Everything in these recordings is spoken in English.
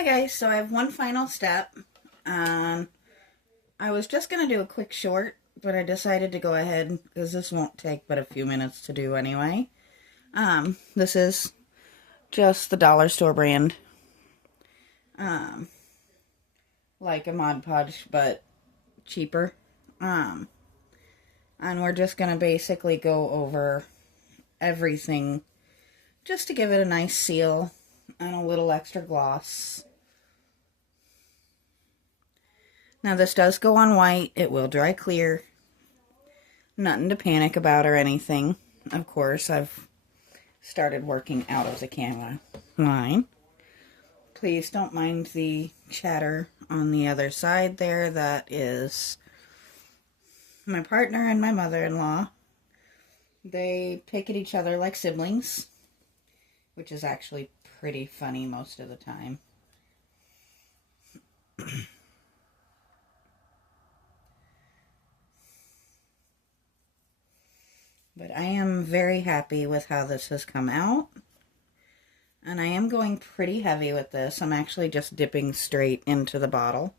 Hi guys, so I have one final step. I was just going to do a quick short, but I decided to go ahead because this won't take but a few minutes to do anyway. This is just the dollar store brand. Um, like a Mod Podge, but cheaper. And we're just going to basically go over everything just to give it a nice seal and a little extra gloss. Now this does go on white. It will dry clear. Nothing to panic about or anything. Of course, I've started working out of the camera line. Please don't mind the chatter on the other side there. That is my partner and my mother-in-law. They pick at each other like siblings, which is actually pretty funny most of the time. But I am very happy with how this has come out. And I am going pretty heavy with this. I'm actually just dipping straight into the bottle.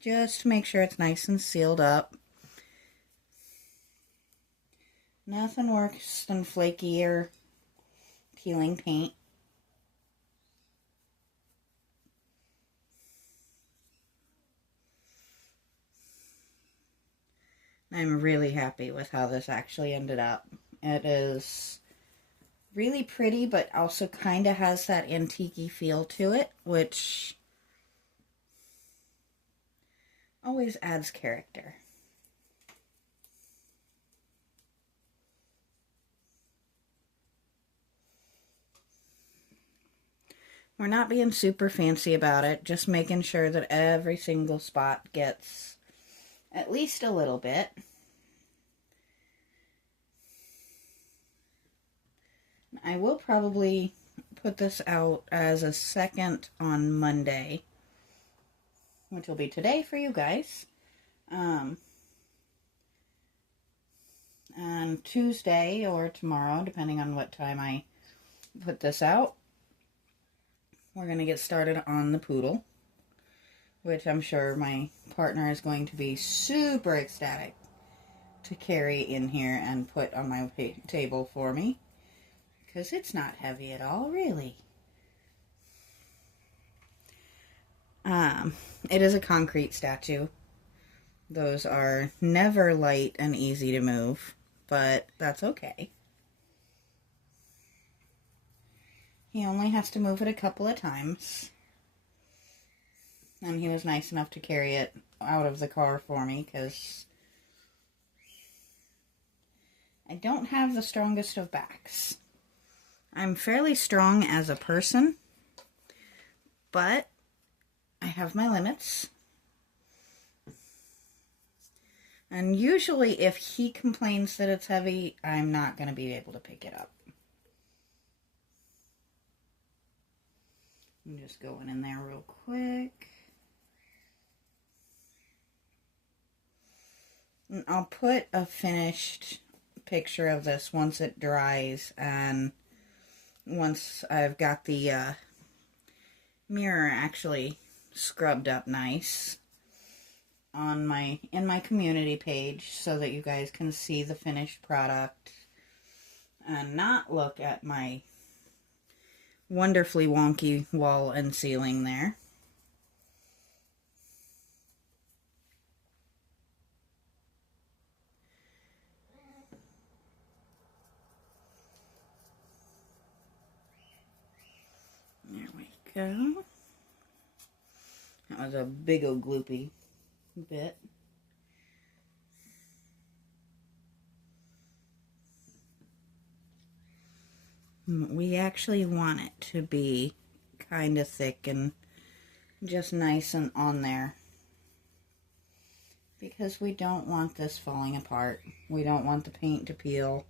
Just to make sure it's nice and sealed up. Nothing worse than flaky or peeling paint. I'm really happy with how this actually ended up. It is really pretty, but also kind of has that antique-y feel to it, which always adds character. We're not being super fancy about it, just making sure that every single spot gets at least a little bit. I will probably put this out as a second on Monday, which will be today for you guys. On Tuesday or tomorrow, depending on what time I put this out, we're going to get started on the poodle, which I'm sure my partner is going to be super ecstatic to carry in here and put on my table for me, because it's not heavy at all, really. It is a concrete statue. Those are never light and easy to move, but that's okay. He only has to move it a couple of times. And he was nice enough to carry it out of the car for me, because I don't have the strongest of backs. I'm fairly strong as a person, but I have my limits. And usually if he complains that it's heavy, I'm not going to be able to pick it up. I'm just going in there real quick. And I'll put a finished picture of this once it dries, and once I've got the mirror actually scrubbed up nice on in my community page, so that you guys can see the finished product and not look at my wonderfully wonky wall and ceiling there. There we go. That was a big old gloopy bit. We actually want it to be kind of thick and just nice and on there, because we don't want this falling apart. We don't want the paint to peel,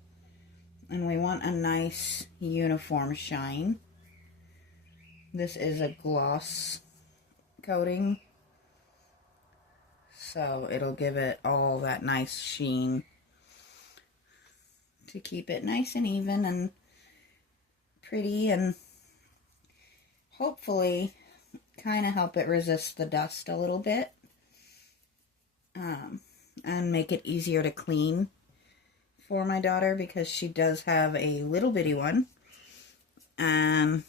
and we want a nice uniform shine. This is a gloss coating, so it'll give it all that nice sheen to keep it nice and even and pretty and hopefully kind of help it resist the dust a little bit, and make it easier to clean for my daughter, because she does have a little bitty one, and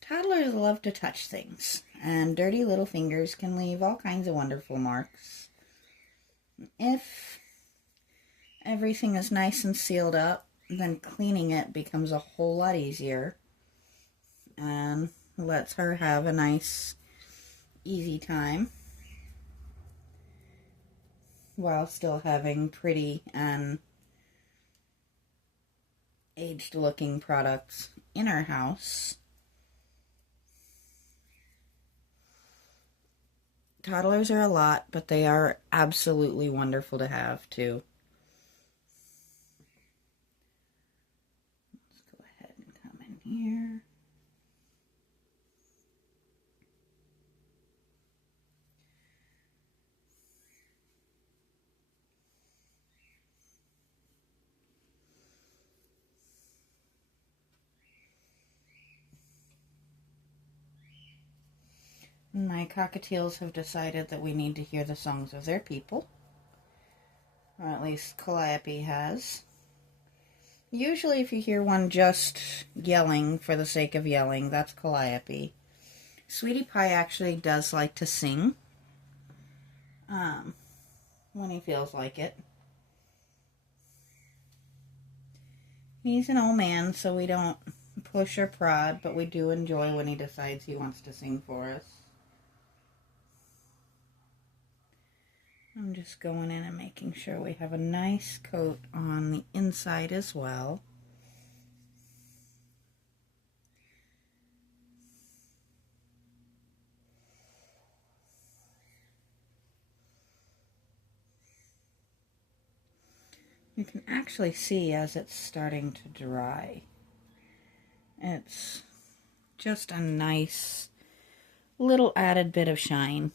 toddlers love to touch things, and dirty little fingers can leave all kinds of wonderful marks. If everything is nice and sealed up, then cleaning it becomes a whole lot easier and lets her have a nice, easy time while still having pretty and aged-looking products in our house. Toddlers are a lot, but they are absolutely wonderful to have, too. Let's go ahead and come in here. My cockatiels have decided that we need to hear the songs of their people. Or at least Calliope has. Usually if you hear one just yelling for the sake of yelling, that's Calliope. Sweetie Pie actually does like to sing. When he feels like it. He's an old man, so we don't push or prod, but we do enjoy when he decides he wants to sing for us. I'm just going in and making sure we have a nice coat on the inside as well. You can actually see as it's starting to dry. It's just a nice little added bit of shine.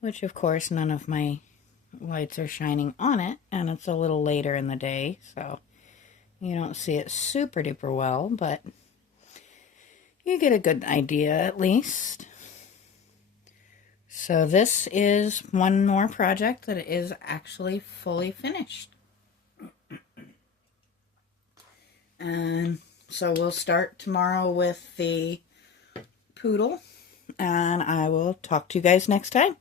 Which, of course, none of my lights are shining on it, and it's a little later in the day, so you don't see it super duper well, but you get a good idea at least. So this is one more project that is actually fully finished. And so we'll start tomorrow with the poodle, and I will talk to you guys next time.